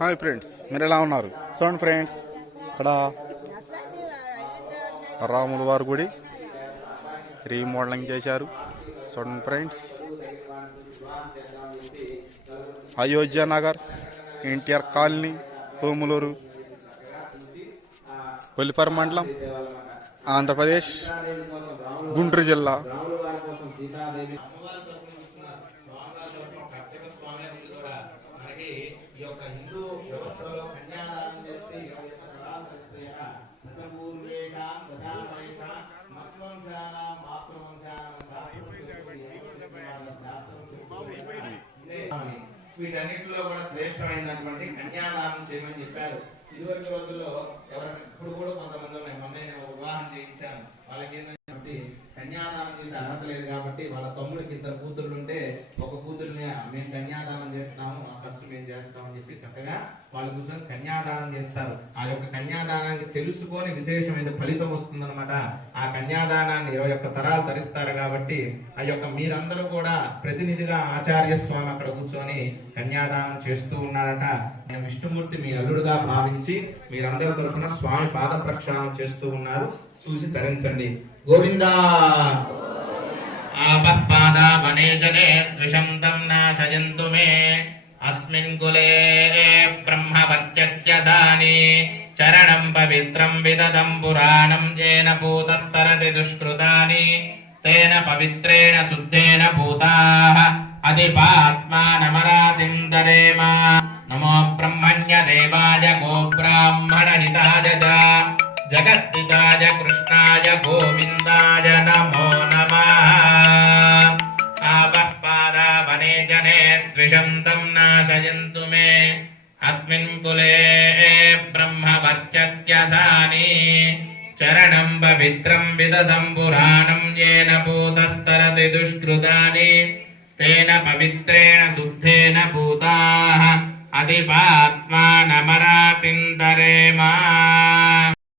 Hi friends, మీరు ఎలా ఉన్నారు? చూడండి ఫ్రెండ్స్, ఇక్కడ రాముల వారి గుడి రీమోడలింగ్ చేశారు. చూడండి ఫ్రెండ్స్, అయోధ్య నగర్, ఎన్టీఆర్ కాలనీ, తోములూరు, కొల్లిపర మండలం, ఆంధ్రప్రదేశ్, గుంటూరు జిల్లా. వీటన్నిటిలో కూడా శ్రేష్టమైనటువంటి కన్యాదానం చేయమని చెప్పారు. ఇదివరకు రోజుల్లో ఎవరైనా ఇప్పుడు కూడా కొంతమంది మమ్మీ నేను వివాహం చేయించాను, వాళ్ళకి ఏంటంటే కన్యాదానం చేసే అర్హత లేదు కాబట్టి వాళ్ళ తమ్ముడికి 2 కూతుర్లు ఉంటే ఒక కూతురుని మేము కన్యాదానం చేస్తాము, ఆ ఖర్చు మేము చేస్తామని చెప్పి చక్కగా వాళ్ళు కూర్చొని కన్యాదానం చేస్తారు. ఆ యొక్క కన్యాదానానికి తెలుసుకొని విశేషమైన ఫలితం వస్తుందన్నమాట. ఆ కన్యాదానాన్ని 21 తరాలు తరిస్తారు కాబట్టి ఆ యొక్క మీరందరూ కూడా ప్రతినిధిగా ఆచార్య స్వామి అక్కడ కూర్చొని కన్యాదానం చేస్తూ ఉన్నారట. నేను విష్ణుమూర్తి మీ అల్లుడుగా భావించి మీరందరి తరఫున స్వామి పాద ప్రక్షాళన చేస్తూ ఉన్నారు. చూసి తరించండి. గోవిందా ఆపఃపాదావనేజనే ద్విషంతం నాశయంతు మే అస్మిన్ కులే బ్రహ్మవర్చస్య దాని చరణం పవిత్రం విదదం పురాణం ఏన భూతస్తరతి దుష్కృతాని తేన పవిత్రేణ శుద్ధేన భూతాః అధిపాత్మానమరాతిం దరేమ. నమో బ్రహ్మణ్య దేవాయ గో బ్రాహ్మణ హితాయ జగద్దితాయ కృష్ణాయ గోవిందాయ నమో నమః. ఆపఃపాదావనే జనే ద్విషంతం నాశయంతు మే అస్మిన్ కులే బ్రహ్మవర్చస్య దాని చరణం పవిత్రం విదదం పురాణం ఏన భూతస్తరతి దుష్కృతాని తేన పవిత్రేణ శుద్ధేన భూతాః అధిపాత్మానమరాతిం దరేమ.